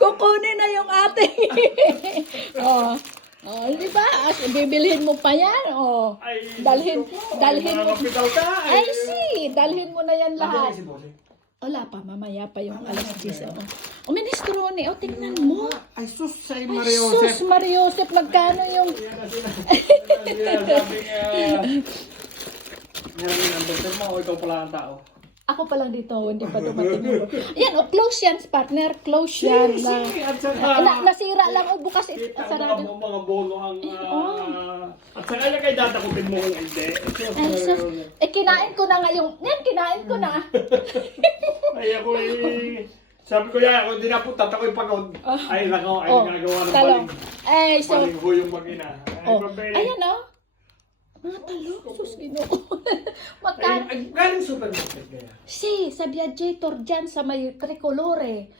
Kukunin na yung ating. Oh. Oh, di ba? Bibilhin mo pa yan. Oh. Dalhin mo. Kapital ka. Ay, dalhin mo na yan lahat. Si Bossing. Wala pa, mamaya pa yung alas 10. O, minestrone, o, tingnan mo. Ay, sus, sa Ay, Mario sus, Mariosep, magkano yung... Yan na sinasabing, ang doktor mo, o ikaw pala ang tao. Ako pa lang dito, hindi pa dumating. Yan, o, close yan, partner, close yan. At saka, Nasira lang, o, bukas kita sarado. mga bono ang... At saka yan kay datakutin mo kung hindi. Ay, sus, kinain ko na nga yung... Yan, kinain ko na. Ay, ako sabi ko yan, kung hindi na po, tatakoy pagod. Ay, nako, ay nagagawa ng talong. baling. Ay, so... Baling ho yung mag-ina. Ay, pabili. Ayan, o. Mga talong, sus, ginoo. Magkano? Ay, galing supermarket kaya. Si, sa Viajator dyan sa may tricolore.